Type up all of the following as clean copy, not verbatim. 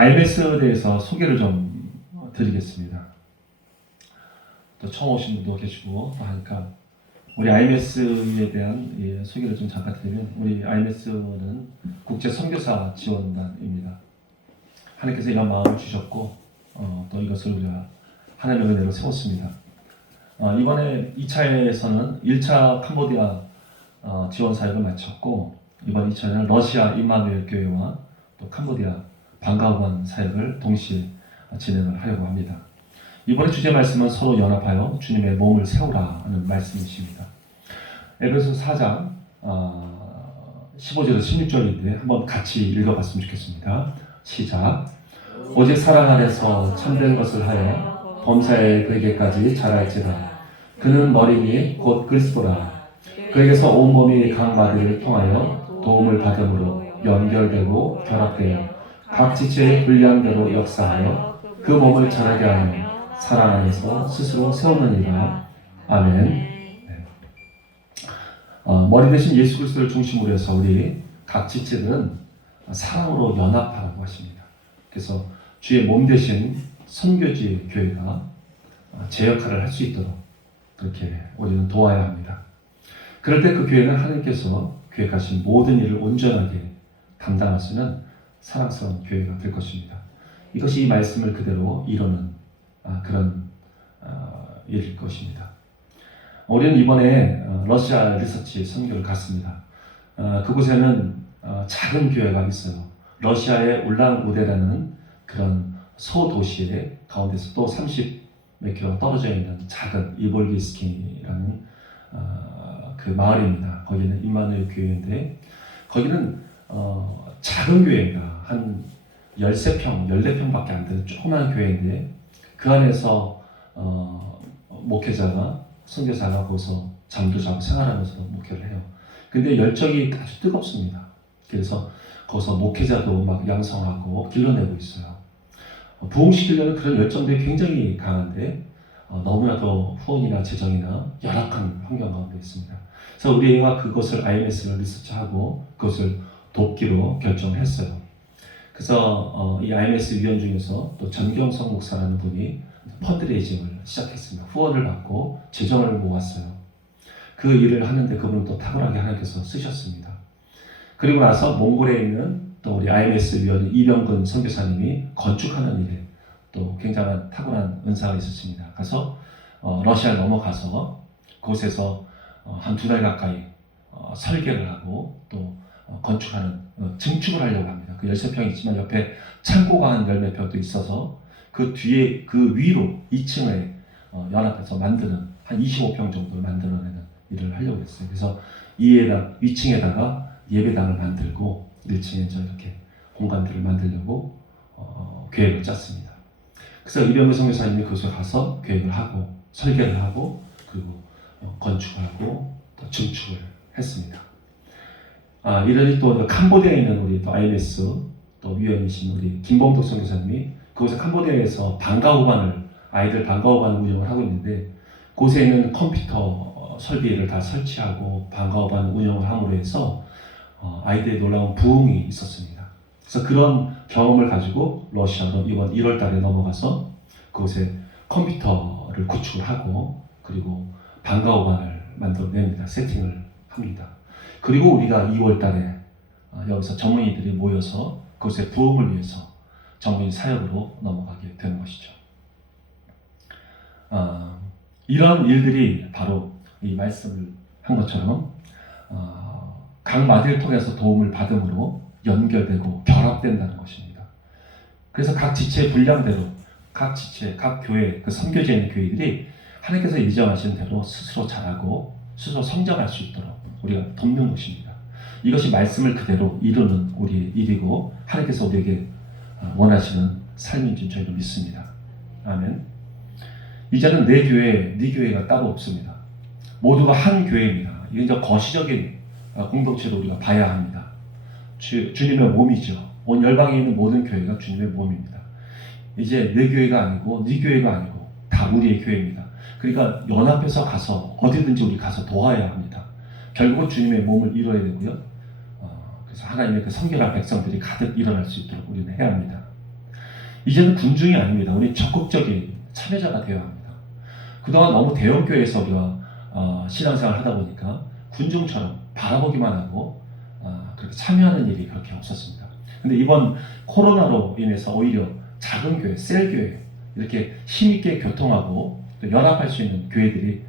IMS에 대해서 소개를 좀 드리겠습니다. 또 처음 오신 분도 계시고 또 하니까 우리 IMS에 대한 소개를 좀 잠깐 드리면, 우리 IMS는 국제 선교사 지원단입니다. 하나님께서 이런 마음을 주셨고 또 이것을 우리가 하나님의 은혜로 세웠습니다. 이번에 2차에서는 1차 캄보디아 지원 사역을 마쳤고, 이번 2차에는 러시아 임마누엘 교회와 또 캄보디아 방과후반 사역을 동시에 진행을 하려고 합니다. 이번에 주제 말씀은 서로 연합하여 주님의 몸을 세우라 하는 말씀이십니다. 에베소 4장 15절에서 16절인데 한번 같이 읽어봤으면 좋겠습니다. 시작. 오직 사랑 안에서 참된 것을 하여 범사에 그에게까지 자랄지라. 그는 머리니 곧 그리스도라. 그에게서 온 몸이 각 마디를 통하여 도움을 받음으로 연결되고 결합되어 각 지체의 분량대로 역사하여 그 몸을 자라게 하며 사랑 안에서 스스로 세우느니라. 아멘. 네. 머리 대신 예수 그리스도를 중심으로 해서 우리 각 지체들은 사랑으로 연합하라고 하십니다. 그래서 주의 몸 대신 선교지 교회가 제 역할을 할 수 있도록 그렇게 우리는 도와야 합니다. 그럴 때 그 교회는 하나님께서 계획하신 모든 일을 온전하게 감당할 수 있는 사랑스러운 교회가 될 것입니다. 이것이 이 말씀을 그대로 이루는 그런 일일 것입니다. 우리는 이번에 러시아 리서치 선교를 갔습니다. 그곳에는 작은 교회가 있어요. 러시아의 울란우데라는 그런 소도시의 가운데서 또 30몇 킬로 떨어져 있는 작은 이볼기스키라는 그 마을입니다. 거기는 임마누엘 교회인데, 거기는 작은 교회입니다. 한 13평, 14평밖에 안 되는 조그마한 교회인데, 그 안에서 목회자가, 선교사가 거기서 잠도 자고 생활하면서 목회를 해요. 근데 열정이 아주 뜨겁습니다. 그래서 거기서 목회자도 막 양성하고 길러내고 있어요. 부흥시키려는 그런 열정들이 굉장히 강한데 너무나도 후원이나 재정이나 열악한 환경 가운데 있습니다. 그래서 우리가 그것을 IMS를 리서치하고 그것을 돕기로 결정했어요. 그래서 이 IMS 위원 중에서 또 전경성 목사라는 분이 펀드레이징을 시작했습니다. 후원을 받고 재정을 모았어요. 그 일을 하는데 그분은 또 탁월하게 하나님께서 쓰셨습니다. 그리고 나서 몽골에 있는 또 우리 IMS 위원 이병근 선교사님이 건축하는 일에 또 굉장한 탁월한 은사가 있었습니다. 가서 러시아에 넘어가서 그곳에서 한 2달 가까이 설계를 하고 또 건축하는 증축을 하려고 합니다. 그 13평이지만 옆에 창고가 한 10몇 평도 있어서 그 뒤에 그 위로 2층에 연합해서 만드는 한 25평 정도를 만들어내는 일을 하려고 했어요. 그래서 2층에다가 예배당을 만들고 1층에 이렇게 공간들을 만들려고 계획을 짰습니다. 그래서 이병근 선교사님이 그곳에 가서 계획을 하고 설계를 하고 그리고 건축하고 또 증축을 했습니다. 이러니 또 캄보디아에 있는 우리 또 IMS 또 위원이신 우리 김범덕 선교사님이 그곳에 캄보디아에서 방과후반을 아이들 방과후반 운영을 하고 있는데, 그곳에 있는 컴퓨터 설비를 다 설치하고 방과후반 운영을 함으로 해서 아이들의 놀라운 부흥이 있었습니다. 그래서 그런 경험을 가지고 러시아로 이번 1월 달에 넘어가서 그곳에 컴퓨터를 구축하고 그리고 방과후반을 만들어냅니다. 세팅을 합니다. 그리고 우리가 2월 달에 여기서 전문의들이 모여서 그곳의 부흥을 위해서 전문의 사역으로 넘어가게 되는 것이죠. 이런 일들이 바로 이 말씀을 한 것처럼 각 마디를 통해서 도움을 받음으로 연결되고 결합된다는 것입니다. 그래서 각 지체의 분량대로 각 지체, 각 교회, 그 선교지에 있는 교회들이 하나님께서 예정하신 대로 스스로 자라고 스스로 성장할 수 있도록 우리가 돕는 것입니다. 이것이 말씀을 그대로 이루는 우리의 일이고 하나님께서 우리에게 원하시는 삶인 줄 저희도 믿습니다. 아멘. 이제는 내 교회, 네 교회가 따로 없습니다. 모두가 한 교회입니다. 이게 이제 거시적인 공동체로 우리가 봐야 합니다. 주님의 몸이죠. 온 열방에 있는 모든 교회가 주님의 몸입니다. 이제 내 교회가 아니고 네 교회가 아니고 다 우리의 교회입니다. 그러니까 연합해서 가서 어디든지 우리 가서 도와야 합니다. 결국은 주님의 몸을 이뤄야 되고요. 그래서 하나님의 그 성결한 백성들이 가득 일어날 수 있도록 우리는 해야 합니다. 이제는 군중이 아닙니다. 우리 적극적인 참여자가 되어야 합니다. 그동안 너무 대형 교회에서 우리가 신앙생활 하다 보니까 군중처럼 바라보기만 하고 그렇게 참여하는 일이 그렇게 없었습니다. 근데 이번 코로나로 인해서 오히려 작은 교회, 셀교회 이렇게 힘있게 교통하고 또 연합할 수 있는 교회들이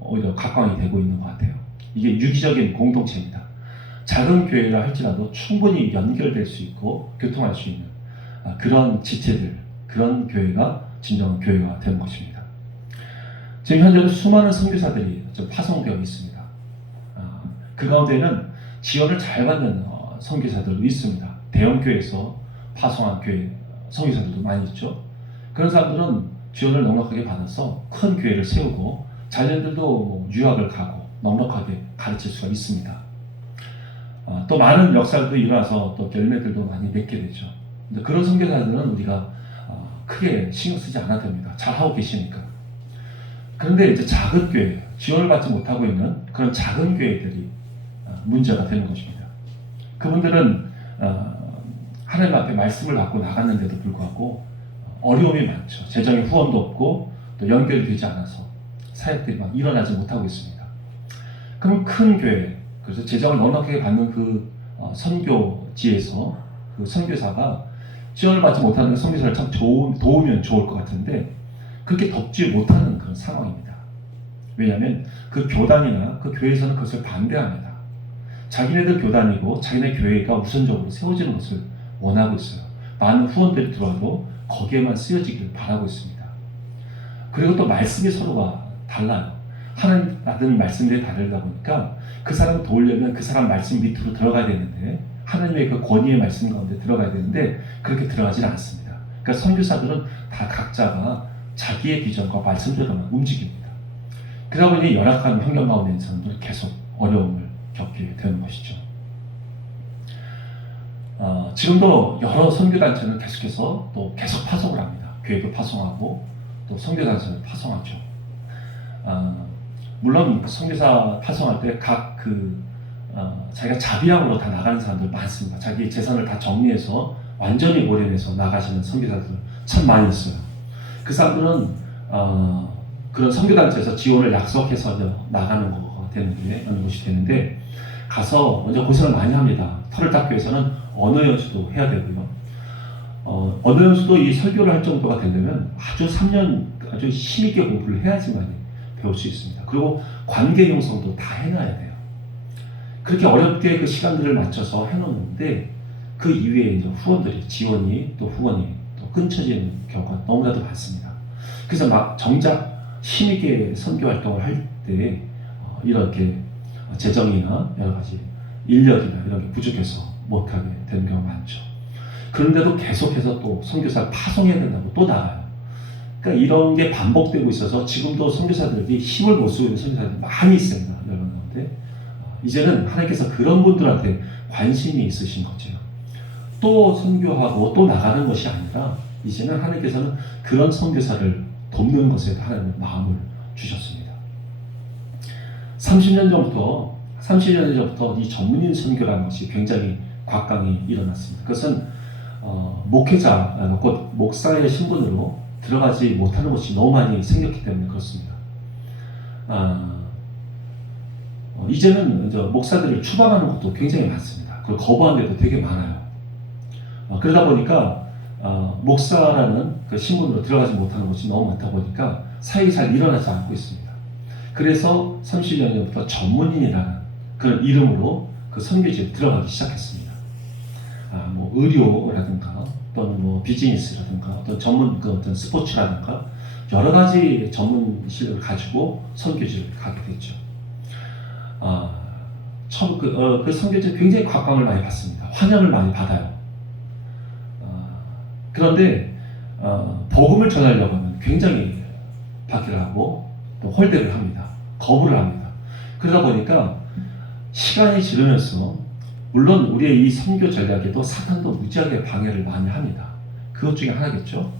오히려 각광이 되고 있는 것 같아요. 이게 유기적인 공동체입니다. 작은 교회라 할지라도 충분히 연결될 수 있고 교통할 수 있는 그런 지체들, 그런 교회가 진정한 교회가 되는 것입니다. 지금 현재는 수많은 선교사들이 좀 파송되어 있습니다. 그 가운데는 지원을 잘 받는 선교사들도 있습니다. 대형 교회에서 파송한 교회 선교사들도 많이 있죠. 그런 사람들은 지원을 넉넉하게 받아서 큰 교회를 세우고 자녀들도 유학을 가고 넉넉하게 가르칠 수가 있습니다. 또 많은 역사들도 일어나서 또 열매들도 많이 맺게 되죠. 근데 그런 선교사들은 우리가 크게 신경 쓰지 않아도 됩니다. 잘하고 계시니까. 그런데 이제 작은 교회, 지원을 받지 못하고 있는 그런 작은 교회들이 문제가 되는 것입니다. 그분들은 하나님 앞에 말씀을 갖고 나갔는데도 불구하고 어려움이 많죠. 재정의 후원도 없고 또 연결이 되지 않아서 사역들이 막 일어나지 못하고 있습니다. 그럼 큰 교회, 그래서 재정을 넉넉하게 받는 그 선교지에서 그 선교사가 지원을 받지 못하는 선교사를 참 도우면 좋을 것 같은데 그렇게 돕지 못하는 그런 상황입니다. 왜냐하면 그 교단이나 그 교회에서는 그것을 반대합니다. 자기네들 교단이고 자기네 교회가 우선적으로 세워지는 것을 원하고 있어요. 많은 후원들이 들어와도 거기에만 쓰여지기를 바라고 있습니다. 그리고 또 말씀이 서로가 달라요. 하나님 받은 말씀들이 다르다 보니까 그 사람을 도우려면 그 사람 말씀 밑으로 들어가야 되는데 하나님의 그 권위의 말씀 가운데 들어가야 되는데 그렇게 들어가지는 않습니다. 그러니까 선교사들은 다 각자가 자기의 비전과 말씀대로만 움직입니다. 그러다 보니 열악한 환경 가운데 있는 사람들은 계속 어려움을 겪게 되는 것이죠. 지금도 여러 선교단체는 계속해서 또 계속 파송을 합니다. 교회도 파송하고 또 선교단체를 파송하죠. 물론 선교사 파송할 때 각 자기가 자비량으로 다 나가는 사람들 많습니다. 자기 재산을 다 정리해서 완전히 몰아내서 나가시는 선교사들 참 많이 있어요. 그 사람들은 그런 선교단체에서 지원을 약속해서 나가는 거가 어느 것이 되는데 가서 먼저 고생을 많이 합니다. 털을 닦기 위해서는 언어 연수도 해야 되고요. 언어 연수도 이 설교를 할 정도가 되려면 아주 3년 아주 힘있게 공부를 해야지만 배울 수 있습니다. 그리고 관계 형성도 다 해놔야 돼요. 그렇게 어렵게 그 시간들을 맞춰서 해놓는데 그 이후에 이제 후원들이 지원이 또 후원이 또 끊쳐지는 경우가 너무나도 많습니다. 그래서 막 정작 힘있게 선교 활동을 할 때 이렇게 재정이나 여러 가지 인력이나 이런 게 부족해서 못하게 되는 경우가 많죠. 그런데도 계속해서 또 선교사를 파송해야 된다고 또 나가요. 그러니까 이런 게 반복되고 있어서 지금도 선교사들이 힘을 못 쓰고 있는 선교사들이 많이 있습니다. 여러분 가운데 이제는 하나님께서 그런 분들한테 관심이 있으신 거죠. 또 선교하고 또 나가는 것이 아니라 이제는 하나님께서는 그런 선교사를 돕는 것에 하나님의 마음을 주셨습니다. 30년 전부터 이 전문인 선교라는 것이 굉장히 곽강이 일어났습니다. 그것은 목회자, 곧 목사의 신분으로 들어가지 못하는 것이 너무 많이 생겼기 때문에 그렇습니다. 이제는 목사들을 추방하는 것도 굉장히 많습니다. 그리고 거부하는 데도 되게 많아요. 그러다 보니까 목사라는 그 신분으로 들어가지 못하는 것이 너무 많다 보니까 사역이 잘 일어나지 않고 있습니다. 그래서 30년 전부터 전문인이라는 그런 이름으로 그 선교지에 들어가기 시작했습니다. 뭐 의료라든가 또는 뭐 비즈니스라든가 어떤 전문 어떤 스포츠라든가 여러 가지 전문 실력을 가지고 선교지를 가게 됐죠. 처음 그 선교지에 굉장히 곽광을 많이 받습니다. 환영을 많이 받아요. 그런데 복음을 전하려고 하면 굉장히 박해를 하고 또 홀대를 합니다. 거부를 합니다. 그러다 보니까 시간이 지르면서 물론 우리의 이 선교 전략에도 사탄도 무지하게 방해를 많이 합니다. 그것 중에 하나겠죠.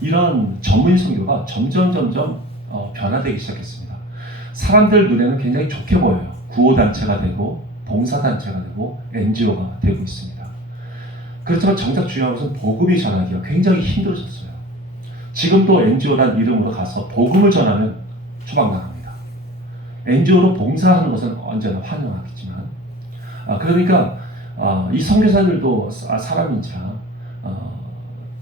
이런 전문 선교가 점점 변화되기 시작했습니다. 사람들 눈에는 굉장히 좋게 보여요. 구호단체가 되고 봉사단체가 되고 NGO가 되고 있습니다. 그렇지만 정작 중요한 것은 복음이 전하기가 굉장히 힘들어졌어요. 지금도 NGO란 이름으로 가서 복음을 전하면 추방당합니다. NGO로 봉사하는 것은 언제나 환영하겠지만, 그러니까 이 선교사들도 사람인지라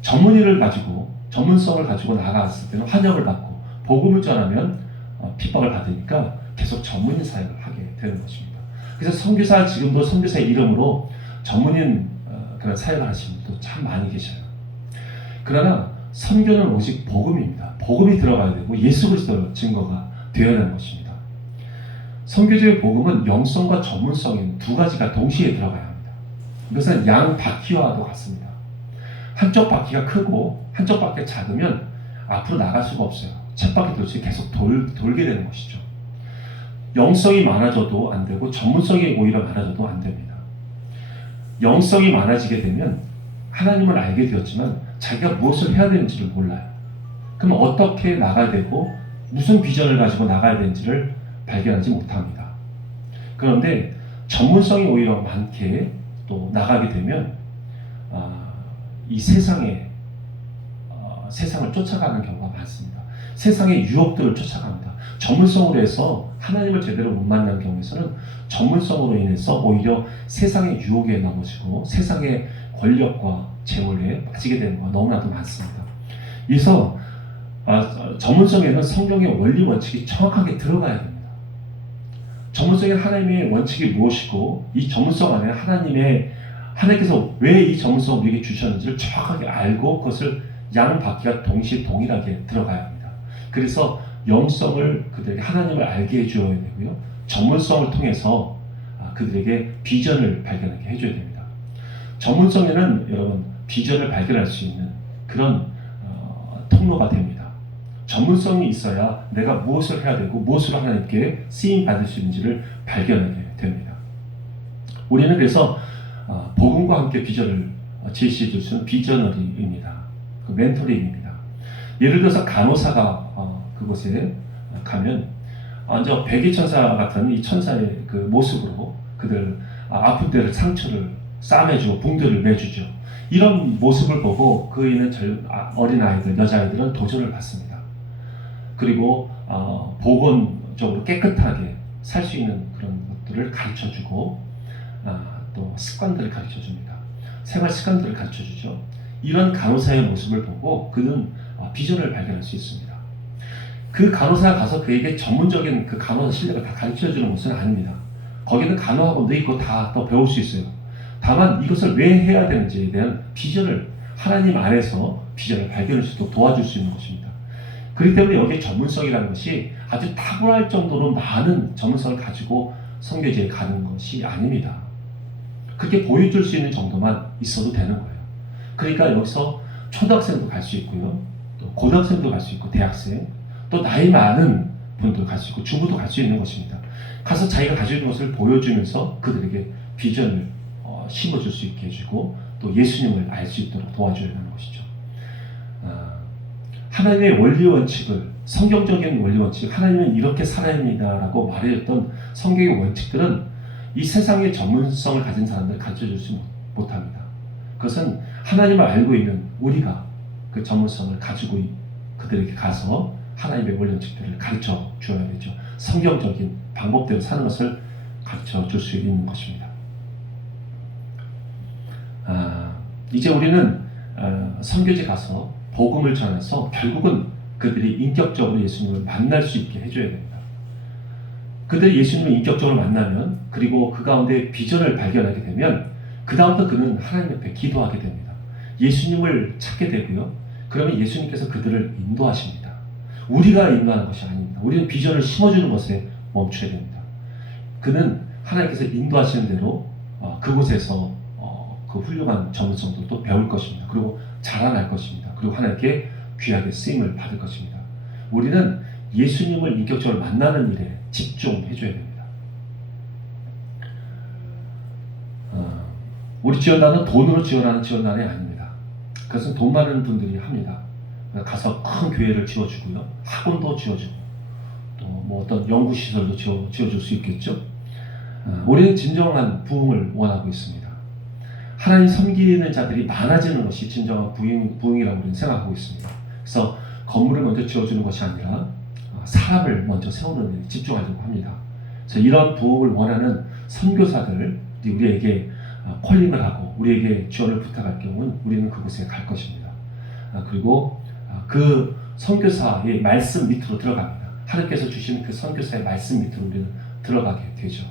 전문의를 가지고 전문성을 가지고 나갔을 때는 환영을 받고 복음을 전하면 핍박을 받으니까 계속 전문의 사역을 하게 되는 것입니다. 그래서 선교사 지금도 선교사의 이름으로 전문인 그런 사역을 하시는 분도 참 많이 계셔요. 그러나 선교는 오직 복음입니다. 복음이 들어가야 되고 예수 그리스도의 증거가 되어야 하는 것입니다. 선교제의 복음은 영성과 전문성인 두 가지가 동시에 들어가야 합니다. 이것은 양 바퀴와도 같습니다. 한쪽 바퀴가 크고 한쪽 바퀴가 작으면 앞으로 나갈 수가 없어요. 쳇바퀴 돌듯이 계속 돌게 되는 것이죠. 영성이 많아져도 안 되고 전문성이 오히려 많아져도 안 됩니다. 영성이 많아지게 되면 하나님을 알게 되었지만 자기가 무엇을 해야 되는지를 몰라요. 그럼 어떻게 나가야 되고 무슨 비전을 가지고 나가야 되는지를 발견하지 못합니다. 그런데 전문성이 오히려 많게 또 나가게 되면 이 세상을 쫓아가는 경우가 많습니다. 세상의 유혹들을 쫓아갑니다. 전문성으로 해서 하나님을 제대로 못 만난 경우에서는 전문성으로 인해서 오히려 세상의 유혹에 넘어지고 세상의 권력과 재물에 빠지게 되는 것가 너무나도 많습니다. 그래서 전문성에는 성경의 원리 원칙이 정확하게 들어가야 됩니다. 전문성인 하나님의 원칙이 무엇이고 이 전문성 안에 하나님께서 왜 이 전문성을 우리에게 주셨는지를 정확하게 알고 그것을 양 바퀴가 동시에 동일하게 들어가야 합니다. 그래서 영성을 그들에게 하나님을 알게 해줘야 되고요. 전문성을 통해서 그들에게 비전을 발견하게 해줘야 됩니다. 전문성에는 여러분 비전을 발견할 수 있는 그런 통로가 됩니다. 전문성이 있어야 내가 무엇을 해야 되고 무엇으로 하나님께 쓰임 받을 수 있는지를 발견하게 됩니다. 우리는 그래서 복음과 함께 비전을 제시해 줄 수 있는 비저너리입니다. 그 멘토링입니다. 예를 들어서 간호사가 그곳에 가면 먼저 백의천사 같은 이 천사의 그 모습으로 그들 아픈 데를 상처를 싸매주고 붕대를 매주죠. 이런 모습을 보고 그 있는 어린아이들, 여자아이들은 도전을 받습니다. 그리고 보건적으로 깨끗하게 살 수 있는 그런 것들을 가르쳐주고 또 습관들을 가르쳐줍니다. 생활 습관들을 가르쳐주죠. 이런 간호사의 모습을 보고 그는 비전을 발견할 수 있습니다. 그 간호사가 가서 그에게 전문적인 그 간호사 실력을 다 가르쳐주는 것은 아닙니다. 거기는 간호학원도 있고 다 또 배울 수 있어요. 다만 이것을 왜 해야 되는지에 대한 비전을 하나님 안에서 비전을 발견할 수 있도록 도와줄 수 있는 것입니다. 그렇기 때문에 여기에 전문성이라는 것이 아주 탁월할 정도로 많은 전문성을 가지고 선교지에 가는 것이 아닙니다. 그렇게 보여줄 수 있는 정도만 있어도 되는 거예요. 그러니까 여기서 초등학생도 갈 수 있고요. 또 고등학생도 갈 수 있고 대학생, 또 나이 많은 분도 갈 수 있고 주부도 갈 수 있는 것입니다. 가서 자기가 가지고 있는 것을 보여주면서 그들에게 비전을 심어줄 수 있게 해주고 또 예수님을 알 수 있도록 도와줘야 하는 것이죠. 하나님의 원리 원칙을 성경적인 원리 원칙, 하나님은 이렇게 살아야 합니다라고 말해줬던 성경의 원칙들은 이 세상의 전문성을 가진 사람들 가르쳐줄 수 못합니다. 그것은 하나님을 알고 있는 우리가 그 전문성을 가지고 그들에게 가서 하나님의 원리 원칙들을 가르쳐 주어야 되죠. 성경적인 방법대로 사는 것을 가르쳐 줄 수 있는 것입니다. 이제 우리는 선교지 가서 복음을 전해서 결국은 그들이 인격적으로 예수님을 만날 수 있게 해줘야 됩니다. 그들이 예수님을 인격적으로 만나면 그리고 그 가운데 비전을 발견하게 되면 그 다음부터 그는 하나님 앞에 기도하게 됩니다. 예수님을 찾게 되고요. 그러면 예수님께서 그들을 인도하십니다. 우리가 인도하는 것이 아닙니다. 우리는 비전을 심어주는 것에 멈춰야 됩니다. 그는 하나님께서 인도하시는 대로 그곳에서 그 훌륭한 전문성도 또 배울 것입니다. 그리고 자라날 것입니다. 그리고 하나님께 귀하게 쓰임을 받을 것입니다. 우리는 예수님을 인격적으로 만나는 일에 집중해줘야 됩니다. 우리 지원단은 돈으로 지원하는 지원단이 아닙니다. 그것은 돈 많은 분들이 합니다. 가서 큰 교회를 지어주고요. 학원도 지어주고 또 뭐 어떤 연구시설도 지어줄 수 있겠죠. 우리는 진정한 부흥을 원하고 있습니다. 하나님 섬기는 자들이 많아지는 것이 진정한 부흥이라고 우리는 생각하고 있습니다. 그래서 건물을 먼저 지어주는 것이 아니라 사람을 먼저 세우는 일에 집중하려고 합니다. 그래서 이런 부흥을 원하는 선교사들 우리에게 콜링을 하고 우리에게 지원을 부탁할 경우는 우리는 그곳에 갈 것입니다. 그리고 그 선교사의 말씀 밑으로 들어갑니다. 하나님께서 주신 그 선교사의 말씀 밑으로 우리는 들어가게 되죠.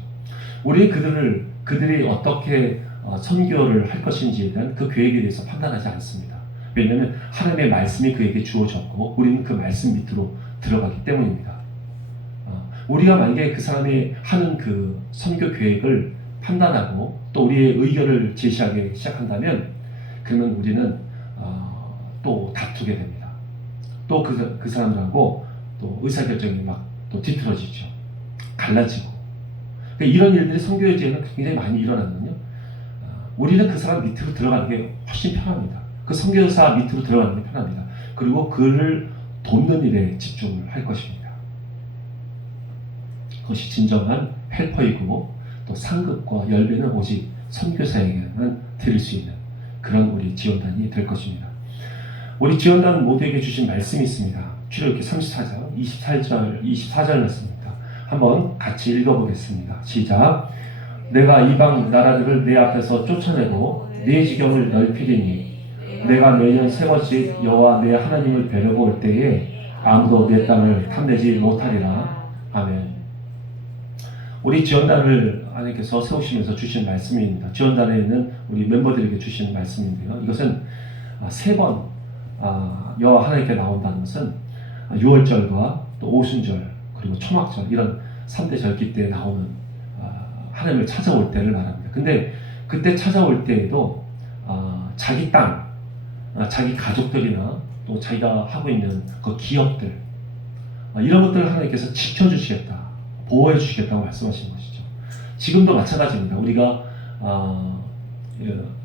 우리 그들이 어떻게 선교를 할 것인지에 대한 그 계획에 대해서 판단하지 않습니다. 왜냐하면 하나님의 말씀이 그에게 주어졌고 우리는 그 말씀 밑으로 들어가기 때문입니다. 우리가 만약에 그 사람이 하는 그 선교 계획을 판단하고 또 우리의 의견을 제시하기 시작한다면 그러면 우리는 또 다투게 됩니다. 또 그 사람들하고 또 의사결정이 막 또 뒤틀어지죠. 갈라지고. 그러니까 이런 일들이 선교회제에는 굉장히 많이 일어나거든요. 우리는 그 사람 밑으로 들어가는 게 훨씬 편합니다. 그 선교사 밑으로 들어가는 게 편합니다. 그리고 그를 돕는 일에 집중을 할 것입니다. 그것이 진정한 헬퍼이고 또 상급과 열배는 오직 선교사에게만 드릴 수 있는 그런 우리 지원단이 될 것입니다. 우리 지원단 모두에게 주신 말씀이 있습니다. 출애굽기 34장 24절 말씀입니다. 한번 같이 읽어보겠습니다. 시작. 내가 이방 나라들을 내 앞에서 쫓아내고 내 지경을 넓히리니 내가 매년 세 번씩 여호와 내 하나님을 뵈려고 올 때에 아무도 내 땅을 탐내지 못하리라. 아멘. 우리 지원단을 하나님께서 세우시면서 주신 말씀입니다. 지원단에 있는 우리 멤버들에게 주신 말씀인데요. 이것은 세 번 여호와 하나님께 나온다는 것은 유월절과 또 오순절 그리고 초막절 이런 3대 절기 때 나오는 하나님을 찾아올 때를 말합니다. 근데 그때 찾아올 때에도 자기 땅, 자기 가족들이나 또 자기가 하고 있는 그 기업들 이런 것들을 하나님께서 지켜주시겠다, 보호해 주시겠다고 말씀하시는 것이죠. 지금도 마찬가지입니다. 우리가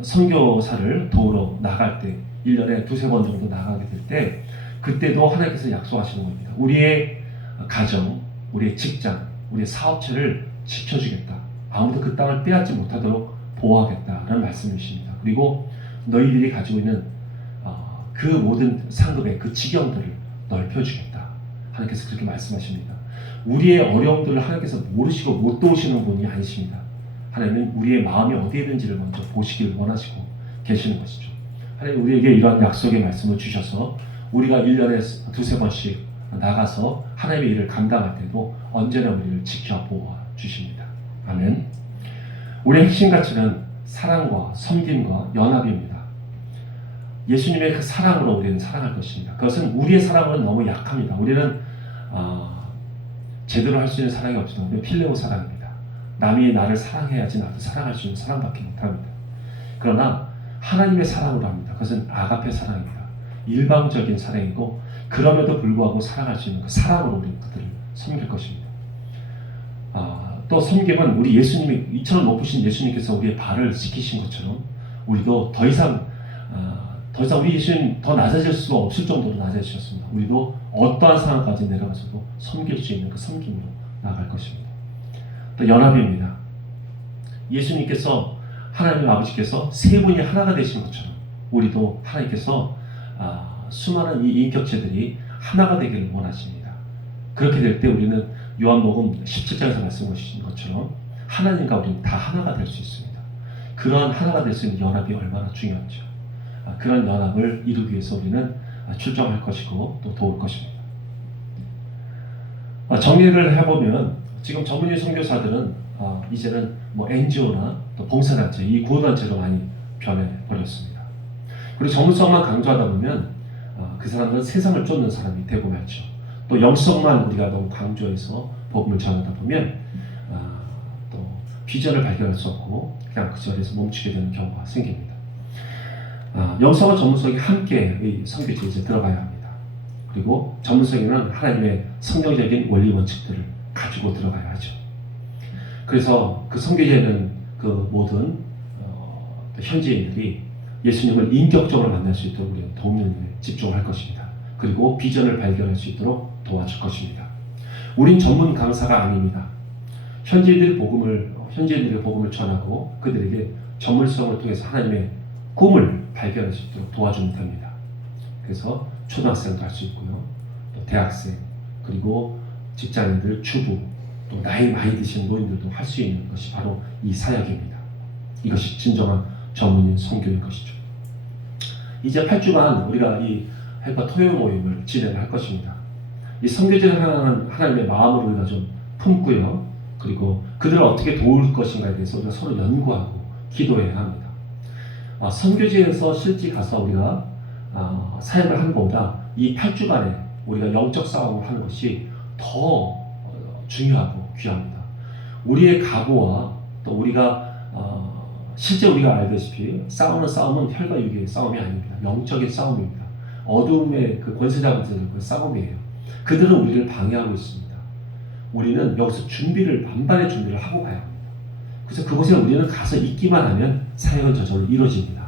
선교사를 도우러 나갈 때 1년에 두세 번 정도 나가게 될 때 그때도 하나님께서 약속하시는 겁니다. 우리의 가정, 우리의 직장, 우리의 사업체를 지켜주겠다. 아무도 그 땅을 빼앗지 못하도록 보호하겠다라는 말씀이십니다. 그리고 너희들이 가지고 있는 그 모든 상급의 그 지경들을 넓혀주겠다. 하나님께서 그렇게 말씀하십니다. 우리의 어려움들을 하나님께서 모르시고 못 도우시는 분이 아니십니다. 하나님은 우리의 마음이 어디에 있는지를 먼저 보시길 원하시고 계시는 것이죠. 하나님 우리에게 이러한 약속의 말씀을 주셔서 우리가 1년에 두세 번씩 나가서 하나님의 일을 감당할 때도 언제나 우리를 지켜 보호해 주십니다. 아멘. 우리의 핵심 가치는 사랑과 섬김과 연합입니다. 예수님의 그 사랑으로 우리는 사랑할 것입니다. 그것은 우리의 사랑은 너무 약합니다. 우리는 제대로 할 수 있는 사랑이 없지만 우리는 필레오 사랑입니다. 남이 나를 사랑해야지 나도 사랑할 수 있는 사랑밖에 못합니다. 그러나 하나님의 사랑으로 합니다. 그것은 아가페 사랑입니다. 일방적인 사랑이고 그럼에도 불구하고 사랑할 수 있는 그 사랑으로 우리 그들을 섬길 것입니다. 또 섬김은 우리 예수님이 이처럼 높으신 예수님께서 우리의 발을 씻기신 것처럼 우리도 더 이상 우리 예수님 더 낮아질 수가 없을 정도로 낮아지셨습니다. 우리도 어떠한 상황까지 내려가서도 섬길 수 있는 그 섬김으로 나아갈 것입니다. 또 연합입니다. 예수님께서 하나님 아버지께서 세 분이 하나가 되신 것처럼 우리도 하나님께서 수많은 이 인격체들이 하나가 되기를 원하십니다. 그렇게 될 때 우리는 요한복음 17장에서 말씀하신 것처럼 하나님과 우리는 다 하나가 될 수 있습니다. 그러한 하나가 될 수 있는 연합이 얼마나 중요한지요. 그런 연합을 이루기 위해서 우리는 출정할 것이고 또 도울 것입니다. 정리를 해보면 지금 전문의 선교사들은 이제는 뭐 NGO나 또 봉사단체, 이 구호단체로 많이 변해버렸습니다. 그리고 전문성만 강조하다 보면 그 사람들은 세상을 쫓는 사람이 되고 말죠. 또 영성만 우리가 너무 강조해서 복음을 전하다 보면 또 비전을 발견할 수 없고 그냥 그 자리에서 멈추게 되는 경우가 생깁니다. 영성과 전문성이 함께 이 선교지에 이제 들어가야 합니다. 그리고 전문성에는 하나님의 성경적인 원리 원칙들을 가지고 들어가야 하죠. 그래서 그 선교지에는 그 모든 현지인들이 예수님을 인격적으로 만날 수 있도록 우리는 돕는 일에 집중할 것입니다. 그리고 비전을 발견할 수 있도록 도와줄 것입니다. 우린 전문 강사가 아닙니다. 현지인들의 복음을 전하고 그들에게 전문성을 통해서 하나님의 꿈을 발견할 수 있도록 도와주면 됩니다. 그래서 초등학생도 할 수 있고요, 또 대학생, 그리고 직장인들, 주부, 또 나이 많이 드신 노인들도 할 수 있는 것이 바로 이 사역입니다. 이것이 진정한 전문인 선교인 것이죠. 이제 8주간 우리가 이 헬과 토요 모임을 진행을 할 것입니다. 이 선교제를 향하는 하나님의 마음을 우리가 좀 품고요, 그리고 그들을 어떻게 도울 것인가에 대해서 우리가 서로 연구하고 기도해야 합니다. 선교지에서 실제 가서 우리가 사역을 하는 것보다 이 8주간에 우리가 영적 싸움을 하는 것이 더 중요하고 귀합니다. 우리의 각오와 또 우리가 실제 우리가 알다시피 싸우는 싸움은 혈과 육의 싸움이 아닙니다. 영적인 싸움입니다. 어둠의 그 권세자들과의 싸움이에요. 그들은 우리를 방해하고 있습니다. 우리는 여기서 만반의 준비를 하고 가야 합니다. 그래서 그곳에 우리는 가서 있기만 하면 사역은 저절로 이루어집니다.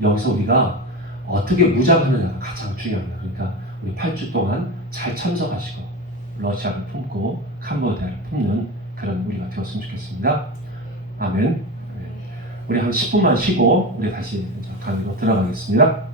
여기서 우리가 어떻게 무장하느냐가 가장 중요합니다. 그러니까 우리 8주 동안 잘 참석하시고 러시아를 품고 캄보디아를 품는 그런 우리가 되었으면 좋겠습니다. 아멘. 우리 한 10분만 쉬고 우리 다시 강의로 들어가겠습니다.